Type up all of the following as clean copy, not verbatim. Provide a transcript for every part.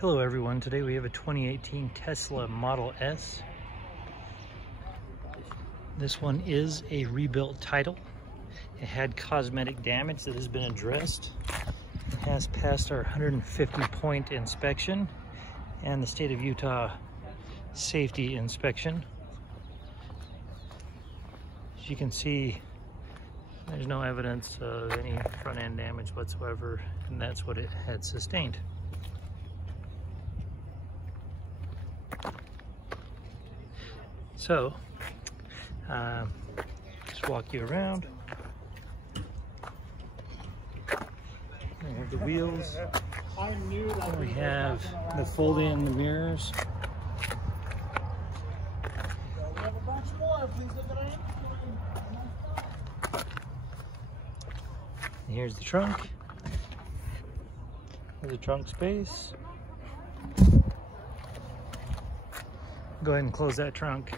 Hello everyone, today we have a 2018 Tesla Model S. This one is a rebuilt title. It had cosmetic damage that has been addressed. It has passed our 150-point inspection and the state of Utah safety inspection. As you can see, there's no evidence of any front end damage whatsoever, and that's what it had sustained. So, just walk you around. We have the wheels. We have the fold-in mirrors. And here's the trunk. There's the trunk space. Go ahead and close that trunk.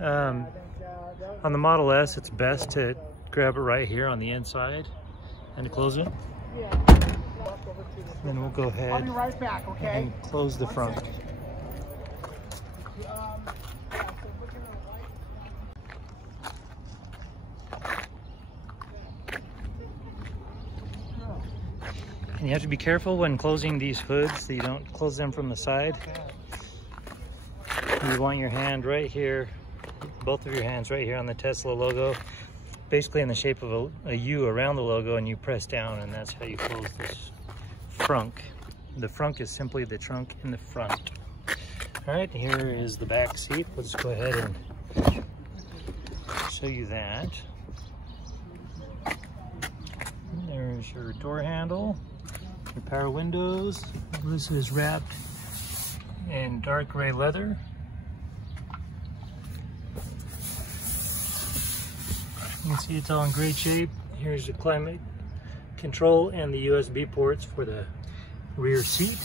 On the Model S, it's best to grab it right here on the inside and to close it. Then we'll go ahead I'll be right back, okay? and close the front. And you have to be careful when closing these hoods that you don't close them from the side. You want your hand right here, both of your hands right here on the Tesla logo, basically in the shape of a U around the logo, and you press down, and that's how you close this frunk. The frunk is simply the trunk in the front. All right, here is the back seat. Let's go ahead and show you that. There's your door handle, your power windows. This is wrapped in dark gray leather. You can see it's all in great shape. Here's the climate control and the USB ports for the rear seat.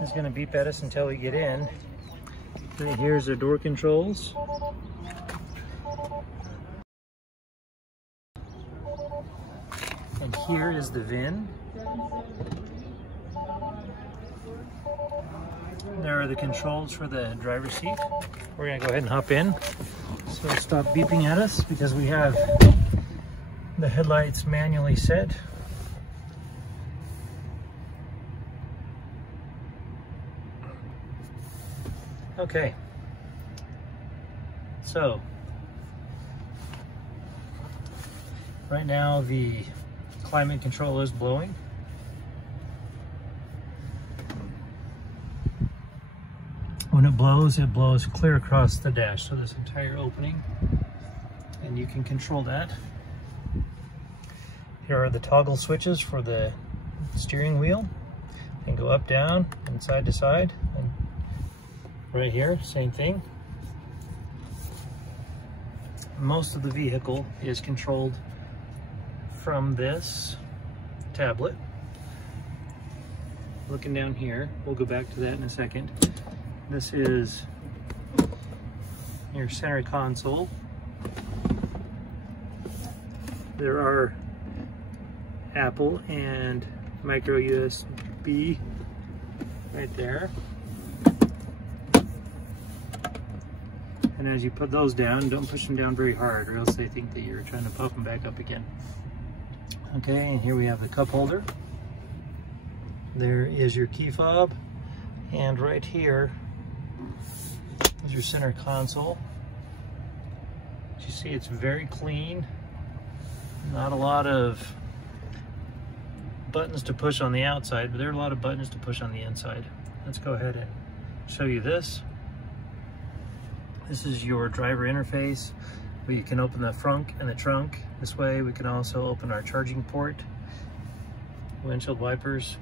It's going to beep at us until we get in. Right here's the door controls. And here is the VIN. There are the controls for the driver's seat. We're gonna go ahead and hop in. So stop beeping at us because we have the headlights manually set. Okay. So, right now the climate control is blowing. When it blows clear across the dash, so this entire opening, and you can control that. Here are the toggle switches for the steering wheel. You can go up, down, and side to side, and right here, same thing. Most of the vehicle is controlled from this tablet. Looking down here, we'll go back to that in a second. This is your center console. There are Apple and micro USB right there. And as you put those down, don't push them down very hard or else they think that you're trying to pop them back up again. Okay, and here we have the cup holder. There is your key fob, and right here is your center console. As you see, it's very clean. Not a lot of buttons to push on the outside, but there are a lot of buttons to push on the inside. Let's go ahead and show you this. This is your driver interface. We can open the frunk and the trunk. This way we can also open our charging port, windshield wipers.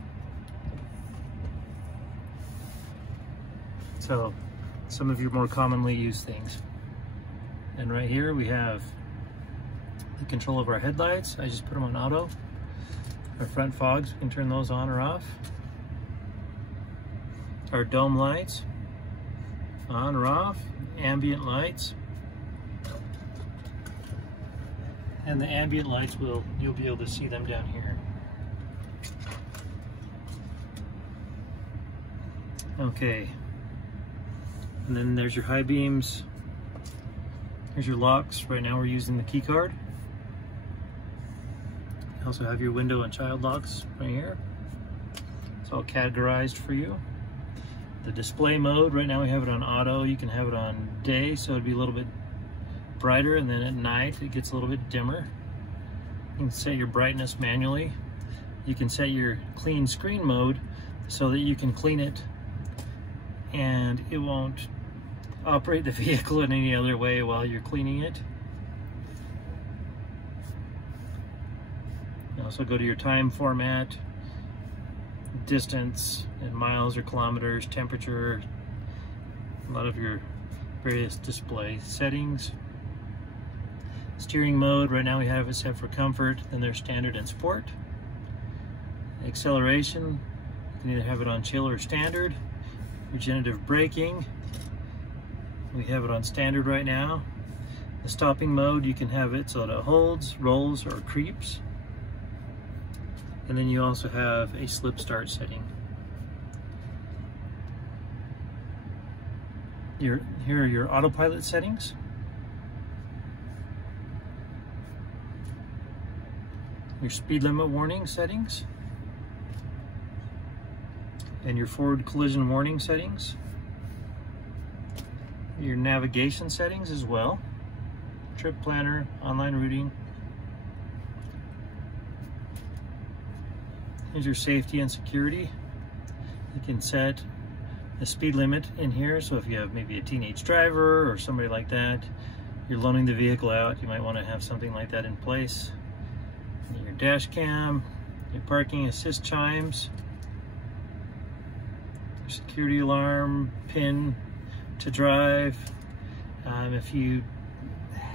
So some of your more commonly used things. And right here we have the control of our headlights. I just put them on auto. Our front fogs, we can turn those on or off. Our dome lights, on or off, ambient lights. And the ambient lights you'll be able to see them down here. Okay. And then there's your high beams. Here's your locks. Right now we're using the key card. You also have your window and child locks right here. It's all categorized for you. The display mode, right now we have it on auto. You can have it on day, so it'd be a little bit brighter, and then at night it gets a little bit dimmer. You can set your brightness manually. You can set your clean screen mode so that you can clean it and it won't operate the vehicle in any other way while you're cleaning it. You also go to your time format, distance in miles or kilometers, temperature, a lot of your various display settings. Steering mode, right now we have it set for comfort, then there's standard and sport. Acceleration, you can either have it on chill or standard. Regenerative braking, we have it on standard right now. The stopping mode, you can have it so that it holds, rolls, or creeps. And then you also have a slip start setting. Here are your autopilot settings. Your speed limit warning settings. And your forward collision warning settings. Your navigation settings as well. Trip planner, online routing. Here's your safety and security. You can set a speed limit in here, so if you have maybe a teenage driver or somebody like that, you're loaning the vehicle out, you might want to have something like that in place. And your dash cam, your parking assist chimes, your security alarm, pin to drive. If you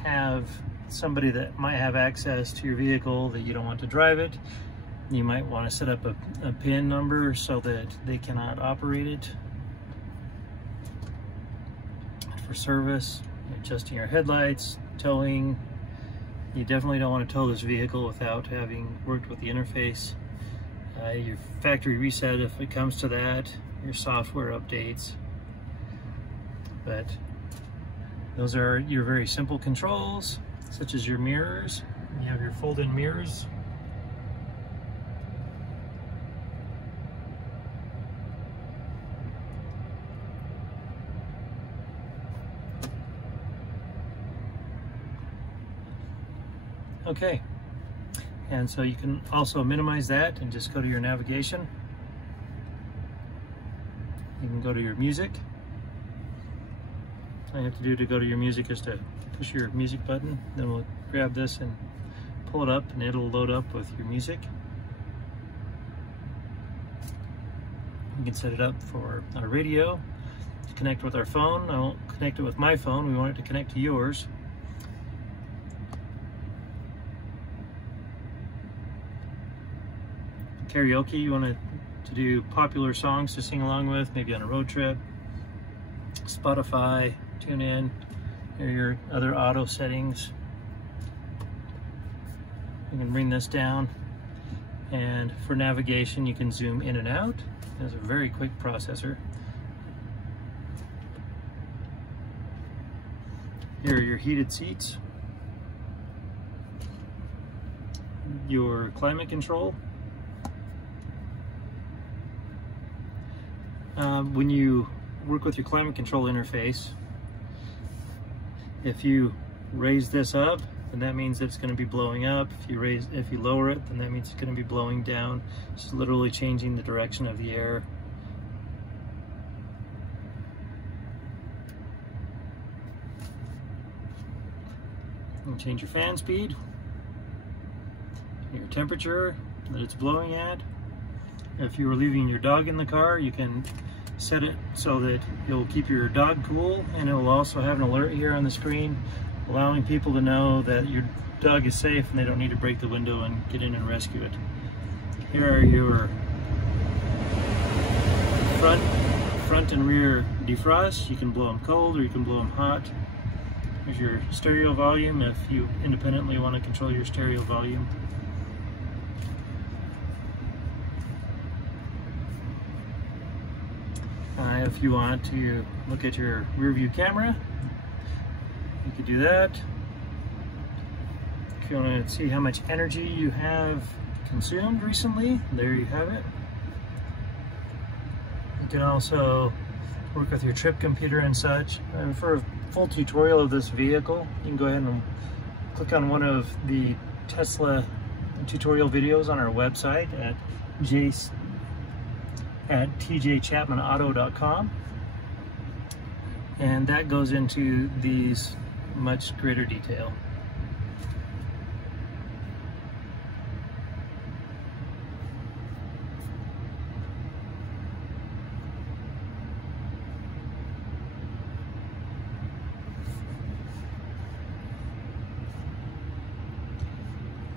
have somebody that might have access to your vehicle that you don't want to drive it, you might want to set up a PIN number so that they cannot operate it. For service, adjusting your headlights, towing. You definitely don't want to tow this vehicle without having worked with the interface. Your factory reset if it comes to that, your software updates. But those are your very simple controls, such as your mirrors. You have your fold-in mirrors. Okay, and so you can also minimize that and just go to your navigation. You can go to your music. All you have to do to go to your music is to push your music button. Then we'll grab this and pull it up and it'll load up with your music. You can set it up for our radio to connect with our phone. I won't connect it with my phone. We want it to connect to yours. Karaoke, you want to do popular songs to sing along with, maybe on a road trip. Spotify, tune in. Here are your other auto settings. You can bring this down, and for navigation you can zoom in and out. It's a very quick processor. Here are your heated seats, your climate control. When you work with your climate control interface, if you raise this up, then that means that it's going to be blowing up. If you lower it, then that means it's going to be blowing down. It's literally changing the direction of the air. You can change your fan speed, your temperature that it's blowing at. If you were leaving your dog in the car, you can set it so that you'll keep your dog cool, and it will also have an alert here on the screen allowing people to know that your dog is safe and they don't need to break the window and get in and rescue it. Here are your front and rear defrost. You can blow them cold or you can blow them hot. There's your stereo volume if you independently want to control your stereo volume. If you want to look at your rear view camera, you could do that. If you want to see how much energy you have consumed recently, there you have it. You can also work with your trip computer and such. And for a full tutorial of this vehicle, you can go ahead and click on one of the Tesla tutorial videos on our website at tjchapmanauto.com, and that goes into these much greater detail.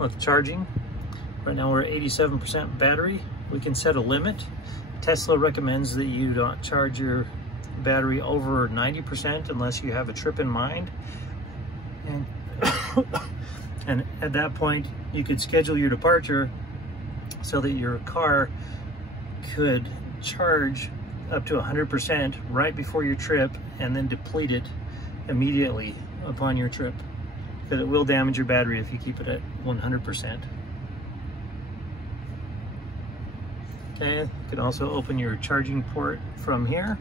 With charging, right now we're at 87% battery. We can set a limit. Tesla recommends that you don't charge your battery over 90% unless you have a trip in mind. And, and at that point, you could schedule your departure so that your car could charge up to 100% right before your trip and then deplete it immediately upon your trip, because it will damage your battery if you keep it at 100%. Okay, you can also open your charging port from here.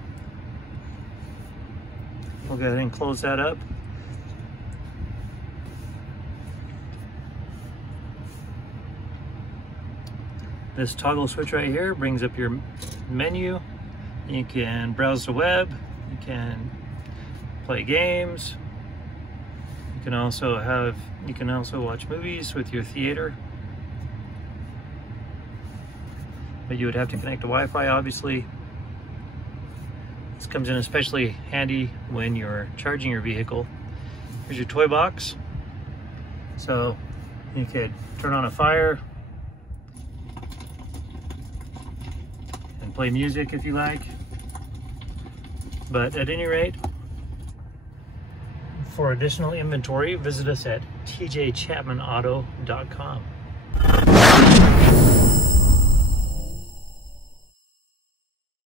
We'll go ahead and close that up. This toggle switch right here brings up your menu. You can browse the web, you can play games, you can also watch movies with your theater. But you would have to connect to Wi-Fi, obviously. This comes in especially handy when you're charging your vehicle. Here's your toy box. So you could turn on a fire and play music if you like. But at any rate, for additional inventory, visit us at tjchapmanauto.com.